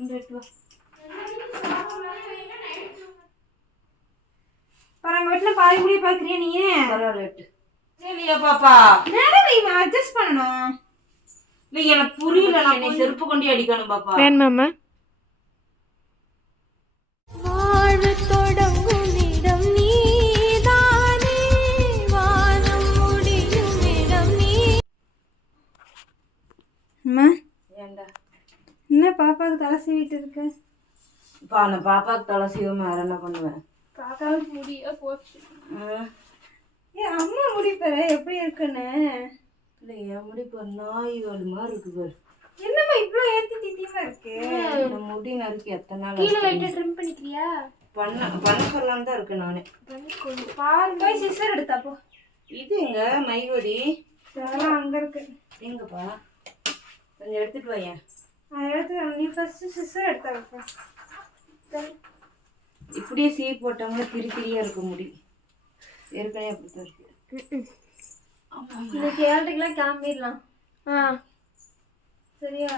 இந்த எடுத்து பாருங்க வீட்டுல பாதி முடிய பாக்குறியா நீ? பரவாயில்ல. சரியா பாப்பா? நேரம் அட்ஜஸ்ட் பண்ணணும். இல்ல எனக்கு புரியல, நான் என்னை செருப்பு கொண்டு அடிக்கணும் பாப்பா. வேணுமாமா? வாழ்வு தொடங்கும் இடம் நீதானே, வானம் முடியும் இடம் நீ. அம்மா ஏண்டா என்ன பாப்பாவுக்கு தலை சீவிட்டு இருக்கு? இப்போ நான் பாப்பாவுக்கு தலை சீவம் வேற என்ன பண்ணுவேன்? பாப்பாவுக்கு முடிய போச்சு. ஏன் அம்மா முடி பாரு எப்படி இருக்குன்னு. இல்லை என் முடி பாரு நாய் வால் மாதிரி இருக்கு பாரு. என்னம்மா இவ்வளோ ஏற்றி தித்தியமா இருக்கு? இந்த முடி நறுக்கி எத்தனை நாள் கீழே லைட்டா ட்ரிம் பண்ணிக்கிறியா? பண்ண சொல்லலான்னு தான் இருக்கேன் நானே. கொஞ்சம் பாருங்க. போய் சிஸ்டர் எடுத்தாப்போ. இது எங்க மைகோடி? அதெல்லாம் அங்க இருக்கு. எங்கப்பா? கொஞ்சம் எடுத்துட்டு வாயேன். நான் எடுத்து நீ ஃபர்ஸ்ட் சிஸ்டர் எடுத்தா வைப்பா. சரி இப்படியே சீ போட்டோம்னா திரியா இருக்க முடி. ஏற்கனவே அப்படித்தான் இருக்கு. இந்த கேரட்டுக்கெல்லாம் கிளம்பிடலாம். சரியா?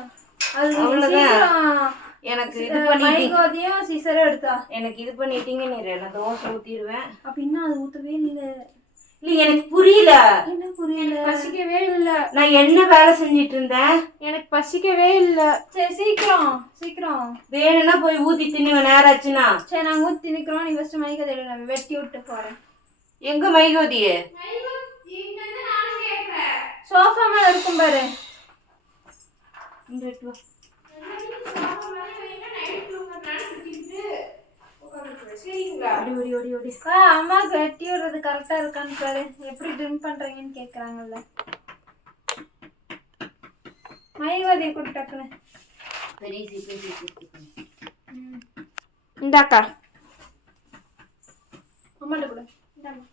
அது அவ்வளவுதான். எனக்கு இது பண்ணிட்டீங்க சிசரை எடுத்தா எனக்கு இது பண்ணிட்டீங்க. நீ ரெண்டு தோசை ஊத்திடுவேன். அப்படின்னா அது ஊத்தவே இல்லை. இல்ல எனக்கு புரியல. என்ன புரியல? பசிக்கவே இல்ல. நான் என்ன வேலை செஞ்சிட்டு இருந்தேன்? எனக்கு பசிக்கவே இல்ல. சரி சீக்கிரம் சீக்கிரம் வேணும்னா போய் ஊத்தி தின்னுவேன் நேரம் ஆச்சுன்னா. சரி நாங்க ஊத்தி தின்னுக்கிறோம். நீ ஃபர்ஸ்ட் மைகோதி எடு, நான் வெட்டி விட்டு போறேன். எங்க மைகோதியே? சோஃபா மேல இருக்கும் பாரு. இந்த எடுத்து வா. அம்மாவுக்கு வெட்டி விடுறது கரெக்டா இருக்கான்னு பாரு. எப்படி ட்ரிம் பண்றீங்கன்னு கேக்குறாங்கல்ல. மைகோதியை கொடு டக்குன்னு. இந்தாக்கா அம்மாட்ட கொடு. இந்தாம்மா.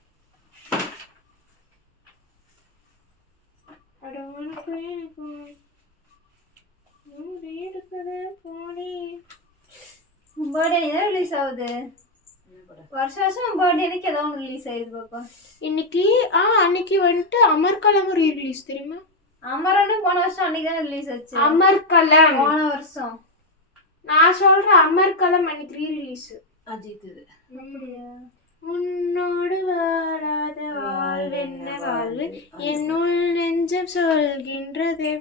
பர்த்டே தான் ரிலீஸ் ஆகுது. வருஷம் வருஷம் பர்த்டே அன்னைக்கு ஏதோ ஒன்று ரிலீஸ் ஆயிடுது பாப்பா. இன்னைக்கு அன்னைக்கு வந்துட்டு அமர்கலம் ரிலீஸ் தெரியுமா? அமரன்னு போன வருஷம் அன்னைக்கு தான் ரிலீஸ் ஆச்சு. அமர்கலம் போன வருஷம். நான் சொல்றேன் அமர்கலம் அன்னைக்கு ரிலீஸ். அஜித் அப்படியா? உன்னோடு வாழாத வாழ்வென்ன வாழ்வு என்னுள் நெஞ்சம் சொல்கின்றதே.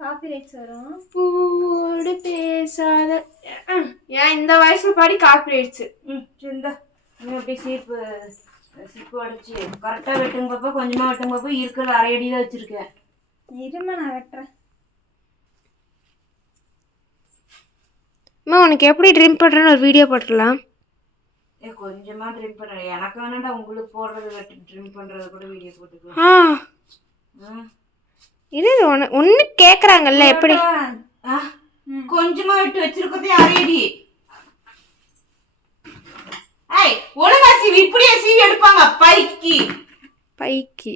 காப்பிரைட்ஸ் வரும். பூவோடு பேசாத ஏன் இந்த வயசுல பாடி காப்பிரைட்ஸ். சிந்தா இன்னும் அப்படியே சீப்பு அடிச்சு கரெக்டா வெட்டுங்க பாப்பா. கொஞ்சமா வெட்டுங்க பாப்பா. இருக்கிற அரை அடி தான் வச்சிருக்கேன். இருமா நான் வெட்டுறேன். அம்மா உனக்கு எப்படி ட்ரிம் பண்றேன்னு ஒரு வீடியோ போட்டுடலாம். கொஞ்சமா ட்ரிம் பண்றேன். எனக்கு வேணாண்டா உங்களுக்கு போடுறது வெட்டி ட்ரிம் பண்றது கூட வீடியோ போட்டுக்கலாம். இது ஒன்னு கேக்குறாங்கல்ல எப்படி? கொஞ்சமா விட்டு வச்சிருக்கதே அரையடி. ஏய் ஒழுங்கா சீவி. இப்படியே சீவி எடுப்பாங்க பைக்கி பைக்கி.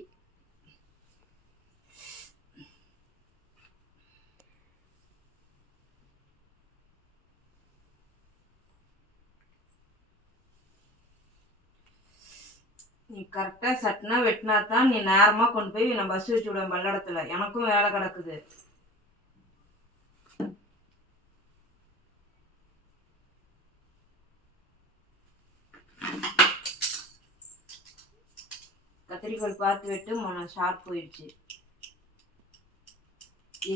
நீ கரெக்டா சட்னா வெட்டினா தான் நீ நேரமா கொண்டு போய் நான் பஸ் வச்சு விடுவேன் பல்லடத்துல. எனக்கும் வேலை கிடக்குது. கத்திரிக்கோள் பார்த்து வெட்டு. ஷார்ப் போயிடுச்சு.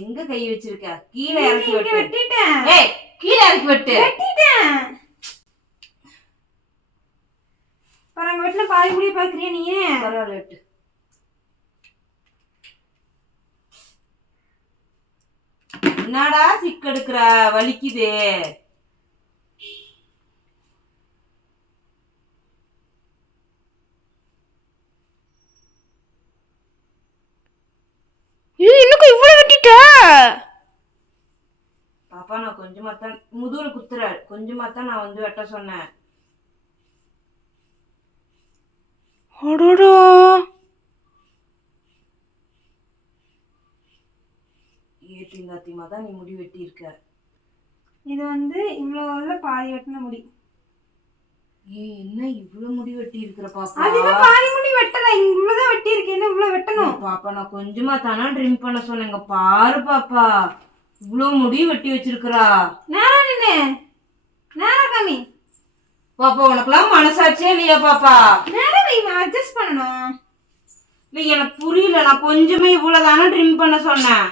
எங்க கை வச்சிருக்க? கீழே இறக்கி வெட்டு. வெட்டிட்டேன். ஏய் கீழே இறக்கி வெட்டு. வெட்டிட்டேன். பாருங்க வீட்டுல பாதி முடிய பாக்குறியா நீ? பரவாயில்ல வெட்டு. என்னடா சிக்கெடுக்கிற? வலிக்குது. இன்னும் இவ்வளவு வெட்டிட்ட பாப்பா? நான் கொஞ்சமா தான் முதுகுல குத்துற. கொஞ்சமா தான் நான் வந்து வெட்ட சொன்னேன். ஏத்திங்காத்தியமா தான் நீ முடி வெட்டி இருக்க. இது வந்து இவ்வளவு பாதி வெட்டின முடி. என்ன இவ்வளவு முடி வெட்டி இருக்கிற பாப்பா? அதுல பாதி முடி வெட்டல. இவ்வளவுதான் வெட்டி இருக்கேன். என்ன இவ்வளவு வெட்டணும் பாப்பா? நான் கொஞ்சமா தானா ட்ரிம் பண்ண சொன்னேங்க. பாரு பாப்பா இவ்வளவு முடி வெட்டி வச்சிருக்கா. நான் பண்ணு. நேரா காமி. பாப்பா உனக்குலாம் மனசாட்சியே இல்லையா பாப்பா? நேரா வைமா, அட்ஜஸ்ட் பண்ணணும். இல்லை எனக்கு புரியல. நான் கொஞ்சமே இவ்வளவுதானே ட்ரிம் பண்ண சொன்னேன்.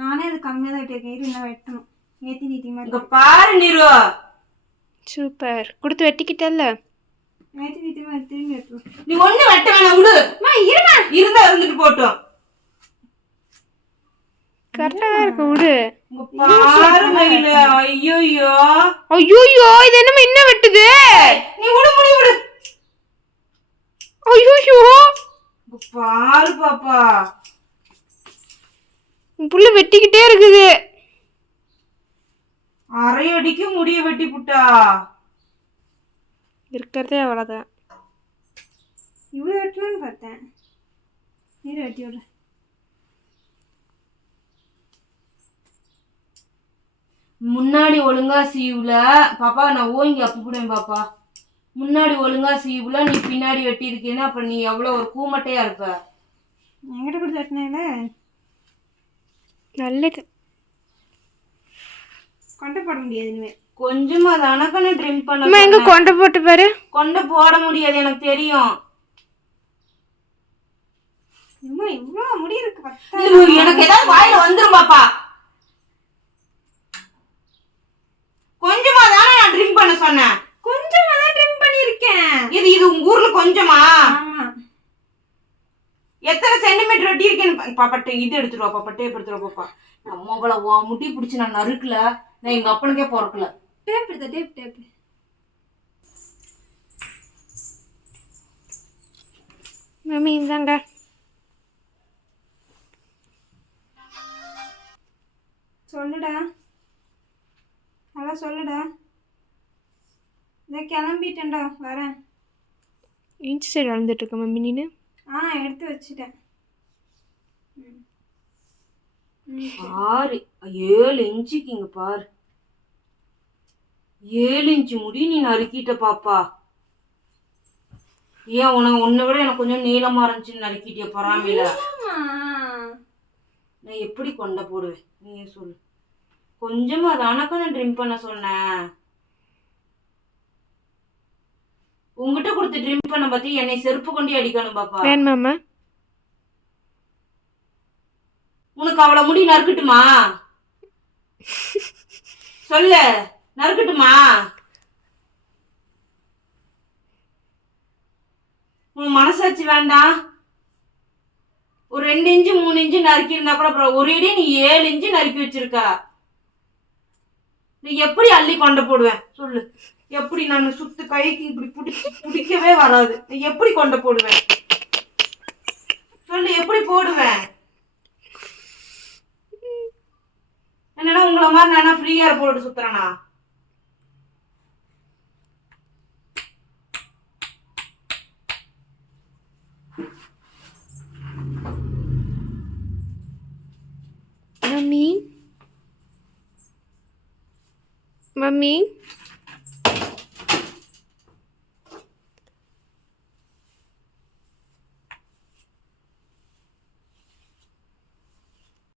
நானே அது கம்மியாக தான் வெட்டியிருக்கேன். இது என்ன வெட்டணும். ஏற்றி நீட்டி இங்க மாதிரி பாரு நிரு. சூப்பர். கொடுத்து வெட்டிக்கிட்டல்ல. ஏற்றி நீட்டி மாதிரி திரும்பி எடுத்துரும். நீ ஒண்ணு வெட்ட வேணாம் விடு. இருமா. இருந்தா இருந்துட்டு போட்டோம். கரெக்டா தான் இருக்கு, விடு. இங்க பாரு மயில. ஐயோ ஐயோ, இது என்னமா என்ன வெட்டுது? நீ விடு முடி விடு. ஐயோ, இங்க பாரு பாப்பா. புள்ள வெட்டிக்கிட்டே இருக்குது. அரை அடிக்கு முடிய வெட்டி புட்டா. இருக்கிறதே அவ்வளோதான். இவ்வளோ வெட்டலான்னு பார்த்தேன். நீரை வெட்டி விட. முன்னாடி ஒழுங்கா சீவுல பாப்பா. நான் ஓங்கி அப்புடுவேன் பாப்பா. முன்னாடி ஒழுங்கா சீவுல நீ பின்னாடி வெட்டி இருக்கேன்னா அப்ப நீ எவ்வளவு ஒரு கூமட்டையா இருப்ப. என்கிட்ட கொடுத்து வெட்டினேல. நல்லது. கொண்டை போட முடியாது இனிமேல். கொஞ்சமா தானக்கா ட்ரிம் அம்மா பண்ண. எங்க கொண்டை போட்டு பாரு. கொண்டை போட முடியாது எனக்கு தெரியும். அம்மா இவ்வளோ முடி இருக்கு பத்தா. எனக்கு ஏதாவது வாயில வந்துரும் பாப்பா. கொஞ்சமா தானே நான் ட்ரிம் பண்ண சொன்னேன். கொஞ்சமா தான் ட்ரிம் பண்ணியிருக்கேன். இது உங்க ஊர்ல கொஞ்சமா? ஆமா. எத்தனை சென்டிமீட்டர் வெட்டி இருக்கேன்னு பாப்பா. இது எடுத்துருவா பாப்பா. டேப் எடுத்துருவா பாப்பா. நம்ம அவ்வளோ முட்டி பிடிச்சி நான் நறுக்கல. நான் எங்க அப்பனுக்கே பிறக்கல. டேப் எடுத்த டேப். மம்மி இந்தாங்க. சொல்லுடா. நல்லா சொல்லுடா. இதை கிளம்பிட்டேன்டா, வரேன். இன்ச் சைடு வளர்ந்துட்டு இருக்க மம்மி நீனு. எடுத்து வச்சுட்டேன். பாரு 7 இன்ச்சுக்கு இங்க பாரு. 7 இன்ச்சு முடி நீ நறுக்கிட்ட பாப்பா. ஏன் உன்னை விட எனக்கு கொஞ்சம் நீளமா இருந்துச்சுன்னு நறுக்கிட்டிய பொறாமையில. நான் எப்படி கொண்டை போடுவேன் நீயே சொல்லு. கொஞ்சமா தானக்கா நான் ட்ரிம் பண்ண சொன்னேன். உங்ககிட்ட கொடுத்து ட்ரிம் பண்ண பத்தி என்னை செருப்பு கொண்டு அடிக்கணும் பாப்பா. வேணுமாம்மா? உனக்கு அவ்வளவு முடி நறுக்கட்டுமா? சொல்ல நறுக்கட்டுமா? உன் மனசாட்சி வேண்டாம்? ஒரு 2 இன்ச்சு 3 இன்ச்சு நறுக்கி இருந்தா கூட அப்புறம் ஒரு இடி நீ 7 இன்ச்சு நறுக்கி வச்சிருக்கா. நீ எப்படி அள்ளி கொண்டை போடுவேன் சொல்லு. எப்படி நான் சுத்து கைக்கு இப்படி பிடிக்கவே வராது. நீ எப்படி கொண்டை போடுவேன் சொல்லு. எப்படி போடுவேன்? என்னன்னா உங்களை மாதிரி நானா ஃப்ரீயா போட்டு சுத்துறேனா? மம்மி